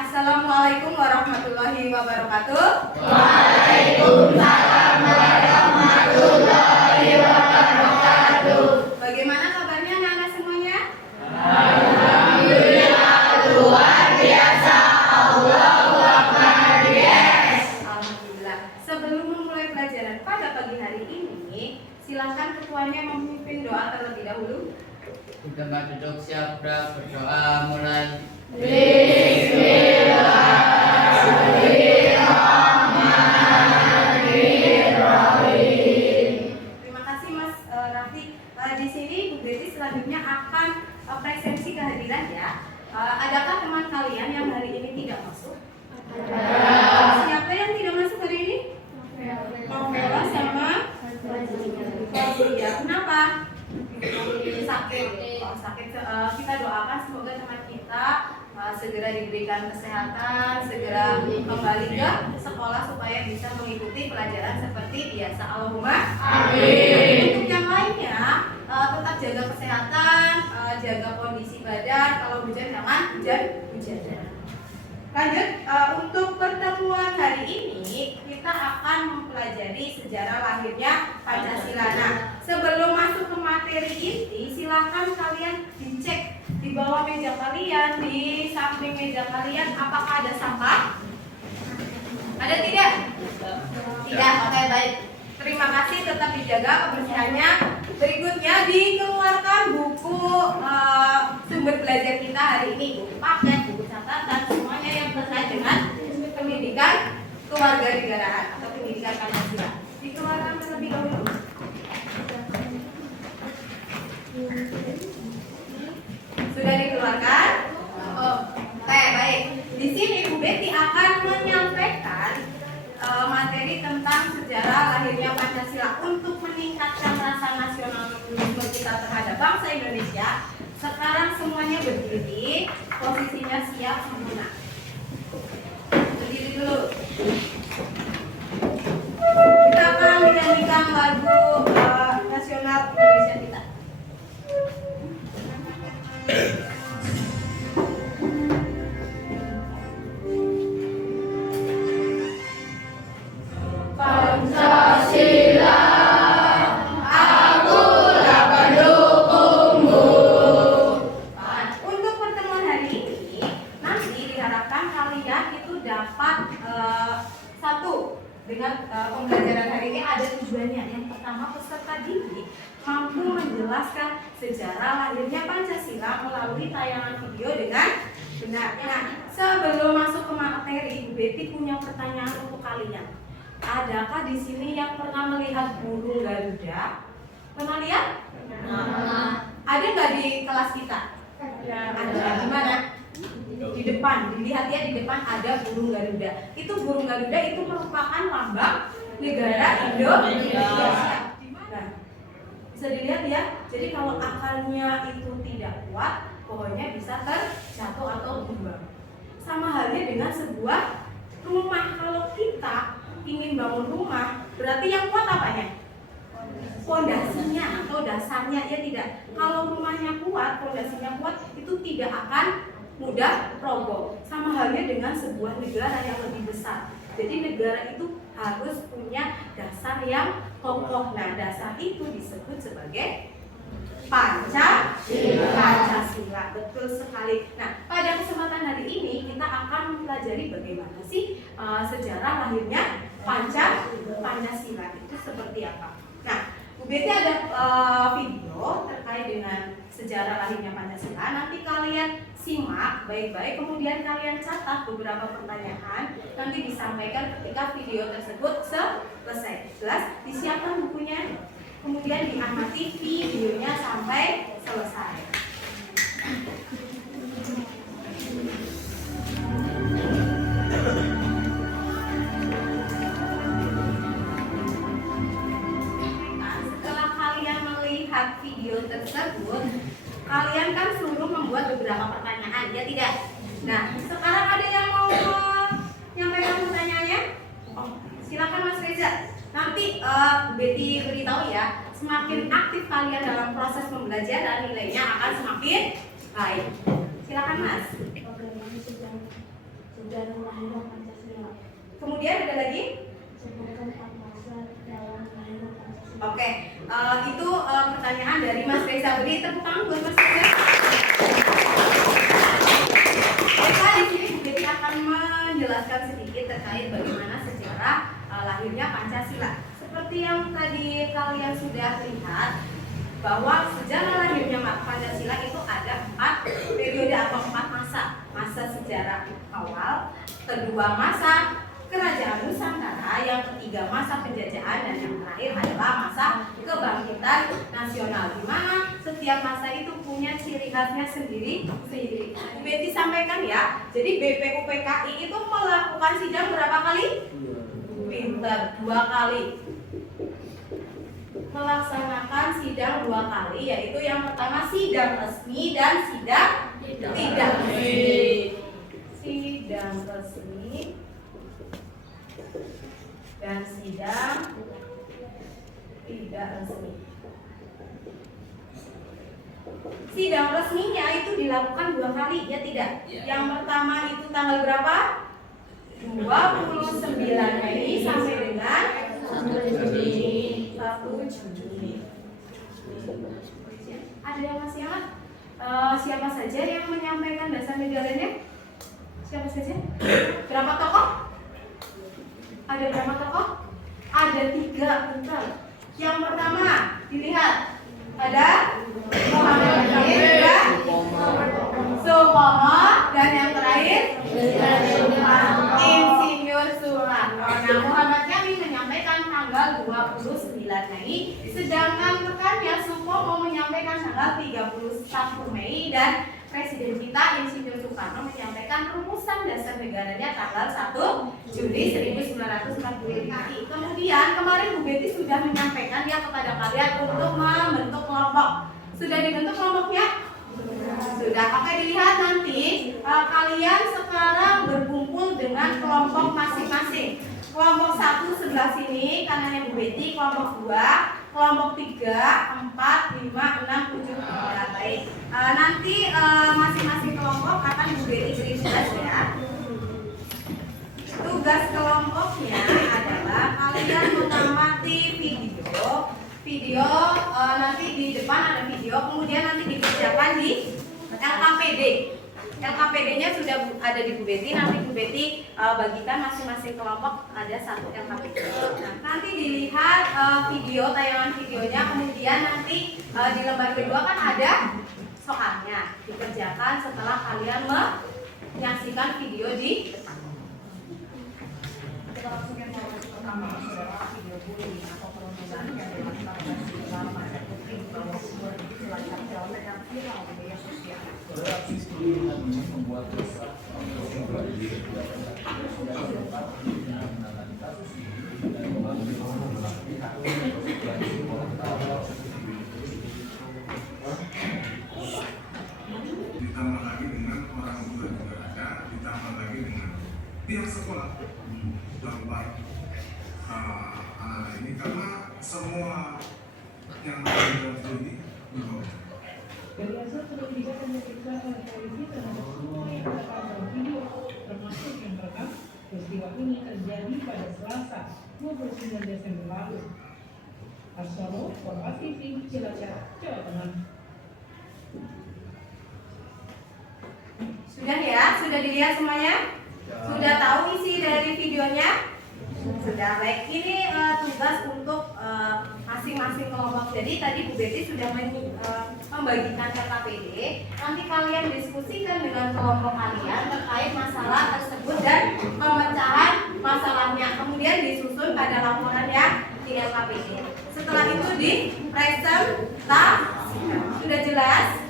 Assalamualaikum warahmatullahi wabarakatuh. Waalaikumsalam warahmatullahi wabarakatuh. Bagaimana kabarnya anak-anak semuanya? Alhamdulillah, luar biasa. Allahu Akbar. Yes. Alhamdulillah. Sebelum memulai pelajaran pada pagi hari ini, silakan ketuanya memimpin doa terlebih dahulu. Tempat duduk siap berdoa mulai. Terima kasih Mas Raffi. Di sini Bu Betty selanjutnya akan presensi kehadiran ya. Adakah teman kalian yang hari ini tidak masuk? Siapa yang tidak masuk hari ini? Novela sama Fauziya. Kenapa? Sakit. Oh, sakit. Kita doakan semoga teman kita segera diberikan kesehatan, segera kembali ke sekolah supaya bisa mengikuti pelajaran seperti biasa. Allahumma amin. Untuk yang lainnya, tetap jaga kesehatan, jaga kondisi badan. Kalau hujan jangan hujan-hujanan. Lanjut, untuk pertemuan hari ini kita akan mempelajari sejarah lahirnya Pancasila. Nah, sebelum masuk ke materi inti, silakan kalian dicek di bawah meja kalian, di samping meja kalian, apakah ada sampah? Ada tidak? Tidak. Oke, baik. Terima kasih, tetap dijaga kebersihannya. Berikutnya dikeluarkan buku sumber belajar kita hari ini, buku paket, buku catatan, semuanya yang terkait dengan pendidikan kewarganegaraan atau pendidikan Pancasila. Dikeluarkan terlebih dahulu. Sudah dikeluarkan? Oke, baik. Di sini Bu Betty akan menyampaikan materi tentang sejarah lahirnya Pancasila untuk meningkatkan rasa nasionalisme kita terhadap bangsa Indonesia. Sekarang semuanya berdiri, posisinya siap sempurna. Berdiri dulu. Kita akan menyanyikan lagu nasional Indonesia kita. Pancasila, akulah pendukungmu. Untuk pertemuan hari ini, nanti diharapkan kalian itu dapat satu dengan pembelajaran hari ini ada tujuannya. Yang pertama, peserta didik mampu menjelaskan sejarah lahirnya Pancasila melalui tayangan video dengan benar. Nah, sebelum masuk ke materi, Bu Betty punya pertanyaan untuk kalian. Adakah di sini yang pernah melihat burung Garuda? Pernah lihat? Ada nggak di kelas kita? Ada. Di mana? Di depan. Dilihat ya, di depan ada burung Garuda. Itu burung Garuda itu merupakan lambang negara Indonesia. Nah, bisa dilihat ya. Jadi kalau akarnya itu tidak kuat, pohonnya bisa terjatuh atau tumbang. Sama halnya dengan sebuah rumah. Kalau kita ingin bangun rumah, berarti yang kuat apanya? Fondasinya atau dasarnya, ya tidak. Kalau rumahnya kuat, fondasinya kuat, itu tidak akan mudah roboh. Sama halnya dengan sebuah negara yang lebih besar. Jadi negara itu harus punya dasar yang kokoh. Nah, dasar itu disebut sebagai Pancasila. Betul sekali. Nah, pada kesempatan hari ini kita akan mempelajari bagaimana sih sejarah lahirnya Pancasila itu seperti apa. Nah, Bu Betty ada video terkait dengan sejarah lahirnya Pancasila. Nanti kalian simak baik-baik, kemudian kalian catat beberapa pertanyaan. Nanti disampaikan ketika video tersebut selesai. Jelas? Disiapkan bukunya, kemudian diamati videonya sampai selesai. Setelah kalian melihat video tersebut, kalian kan suruh membuat beberapa pertanyaan, ya tidak? Nah, sekarang ada yang mau menyampaikan pertanyaannya? Oh, silakan Mas Reza. Nanti Bu Betty beritahu ya, semakin aktif kalian dalam proses pembelajaran, nilainya akan semakin baik. Silakan Mas. Sejarah lahirnya Pancasila. Kemudian ada lagi? Sebutkan 4 masa dalam lahirnya Pancasila. Oke, itu pertanyaan dari Mas Reza. Beri tepuk tangan buat Mas Reza. Baiklah, di sini Bu Betty akan menjelaskan sedikit terkait bagaimana sejarah lahirnya Pancasila. Seperti yang tadi kalian sudah lihat, bahwa sejarah lahirnya Pancasila itu ada 4 periode atau 4 masa. Masa sejarah awal, kedua masa kerajaan Nusantara, yang ketiga masa penjajahan, dan yang terakhir adalah masa kebangkitan nasional, di mana setiap masa itu punya ciri khasnya sendiri. Bu Betty sampaikan ya, jadi BPUPKI itu melakukan sidang berapa kali? Pinter, 2 kali. Melaksanakan sidang 2 kali, yaitu yang pertama sidang resmi dan sidang tidak resmi. Sidang resmi dan sidang tidak resmi. Sidang resminya itu dilakukan 2 kali, ya tidak? Yang pertama itu tanggal berapa? 29 Mei sampai dengan 1 Juni. Ada yang masih ingat siapa saja yang menyampaikan dasar negaraannya? Siapa saja? Berapa tokoh? Ada berapa tokoh? Ada 3, bentar. Yang pertama, dilihat. Ada Muhammad Yamin dan Soekarno, dan yang terakhir Insinyur Soekarno. Nah, Muhammad Yamin menyampaikan tanggal 29 Mei, sedangkan rekannya Supomo menyampaikan tanggal 31 Mei, dan Presiden kita Insinyur Soekarno menyampaikan rumusan dasar negaranya tanggal 1 Juli 1945. Kemudian kemarin Bu Betty sudah menyampaikan ya kepada kalian untuk membentuk kelompok. Sudah dibentuk kelompoknya? Sudah. Oke, dilihat nanti kalian sekarang berkumpul dengan kelompok masing-masing. Kelompok 1 sebelah sini kanannya Bu Betty, kelompok 2, kelompok 3, 4, 5, 6, 7. Ya, baik. Nanti masing-masing kelompok akan Bu Betty beri tugas ya. Tugas kelompoknya adalah kalian mengamati video nanti di depan ada video, kemudian nanti dikerjakan di LKPD. LKPD-nya sudah ada di Bu Betty, nanti Bu Betty bagikan masing-masing kelompok ada 1 LKPD. Nah, nanti dilihat video, tayangan videonya, kemudian nanti di lembar kedua kan ada soalnya, dikerjakan setelah kalian menyaksikan video di depan. Kita langsung ke proses pertama, saudara, video bullying atau perundungan yang dilakukan oleh sejumlah remaja putri di bawah umur di Cilacap, Jawa Tengah viral di media sosial. Membuat resah ditambah lagi dengan orang tua juga ada, ditambah lagi dengan pihak sekolah dapat anak ini, karena semua yang ada di dalam ini dari hasil penyelidikan yang diperiksa oleh polisi terhadap semua yang terdapat dalam video, termasuk yang terekam, peristiwa ini terjadi pada Selasa 29 Desember lalu. Arsono, Kompas TV, Cilacap, Jawa Tengah. Sudah ya? Sudah dilihat semuanya? Sudah tahu isi dari videonya? Sudah. Baik, ini tugas untuk masing-masing kelompok. Jadi tadi Bu Betty sudah membagikan LKPD. Nanti kalian diskusikan dengan kelompok kalian terkait masalah tersebut dan pemecahan masalahnya. Kemudian disusun pada laporan yang di LKPD. Setelah itu dipresentasikan. Sudah jelas?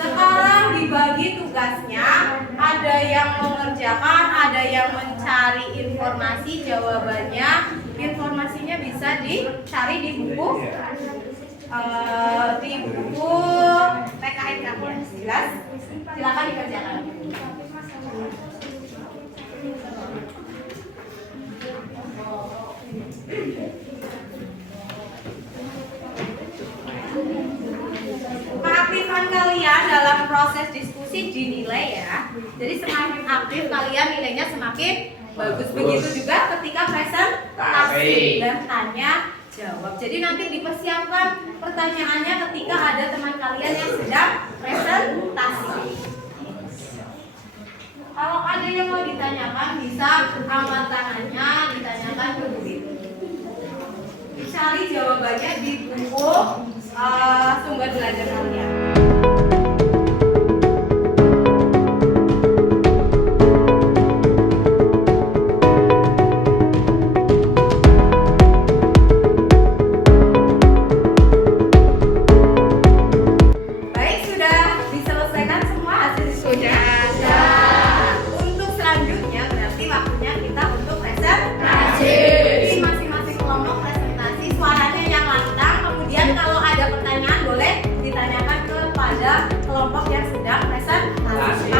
Sekarang dibagi tugasnya, ada yang mengerjakan, ada yang mencari informasi, jawabannya, informasinya bisa dicari di buku di buku PKN kalian. Jelas? Silakan dikerjakan. Keaktifan kalian dalam proses diskusi dinilai ya. Jadi semakin aktif kalian nilainya semakin bagus. Begitu juga ketika presentasi dan tanya jawab. Jadi nanti dipersiapkan pertanyaannya ketika ada teman kalian yang sedang presentasi. Kalau ada yang mau ditanyakan bisa angkat tangannya, ditanyakan ke Bu. Cari jawabannya di buku sumber belajar kalian. Baik, sudah diselesaikan semua hasil diskusinya. Untuk selanjutnya berarti waktunya kita untuk presentasi. Jadi masing-masing kelompok presentasi suaranya yang lantang. Kemudian kalau ada pertanyaan boleh ditanyakan kepada kelompok yang sedang presentasi.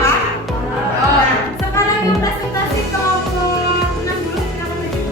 Sekarang yang presentasi kelompok 6 dulu, silakan maju.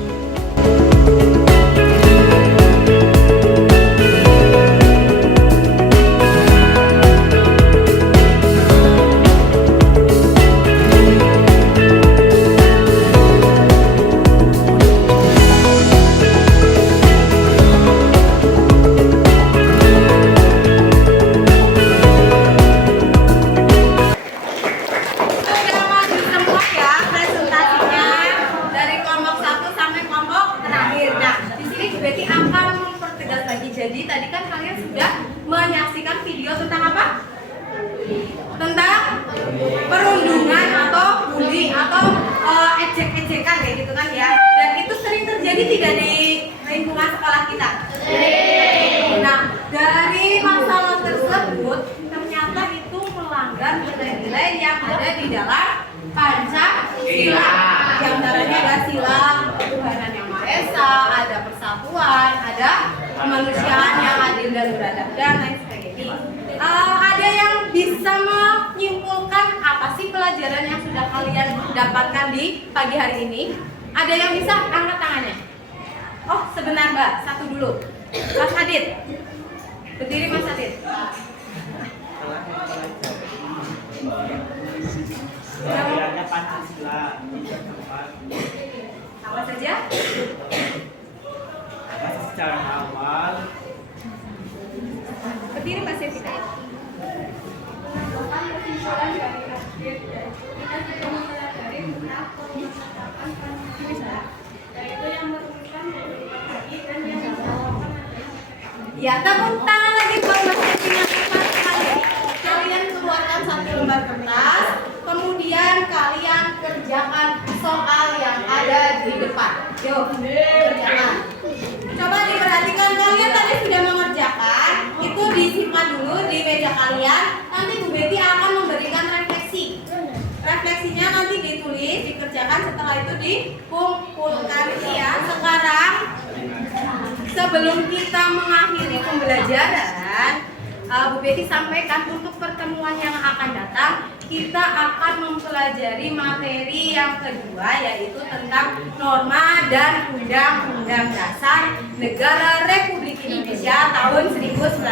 Sudah maju semua ya presentasinya dari kelompok 1 sampai kelompok terakhir. Nah, di sini Bu Betty akan mempertegas lagi. Jadi tadi kan kalian sudah menyaksikan video tentang apa? Tentang perundungan atau bully atau ejek-ejekan kayak gitu kan ya. Dan itu sering terjadi tidak di lingkungan sekolah kita? Nah, dari masalah tersebut ternyata itu melanggar nilai-nilai yang ada di dalam Pancasila. Di antaranya ada sila ketuhanan yang Maha Esa, ada persatuan, ada kemanusiaan yang adil dan beradab dan lain sebagainya. Ada yang bisa menyimpulkan apa sih pelajaran yang sudah kalian dapatkan di pagi hari ini? Ada yang bisa angkat tangannya? Oh, sebentar Mbak, satu dulu. Mas Adit. Berdiri Mas Adit. Pelajarannya Pancasila Apa saja? secara awal Berdiri Mbak Sevita. Melakukan kesimpulan dari akhir kita juga mempelajari tentang penetapan Pancasila, yaitu yang merumuskan beberapa lagi dan yang membawakan adalah Ya, tepuk tangan lagi buat Mas Sevita cepat sekali. Kalian keluarkan satu lembar kertas, kemudian kalian kerjakan soal yang ada di depan. Yuk, kerjakan. Coba diperhatikan, kalian tadi sudah mengerjakan, itu disimpan dulu di meja kalian. Nanti Bu Betty akan memberikan refleksi. Refleksinya nanti ditulis, dikerjakan, setelah itu dikumpulkan ya. Sekarang sebelum kita mengakhiri pembelajaran, Bu Betty sampaikan untuk pertemuan yang akan datang kita akan mempelajari materi yang kedua, yaitu tentang norma dan undang-undang dasar Negara Republik Indonesia tahun 1945.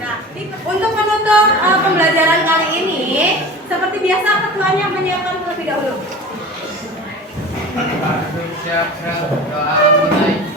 Nah, untuk menutup pembelajaran kali ini, seperti biasa ketuanya menyiapkan terlebih dahulu. Siap, berdoa mulai.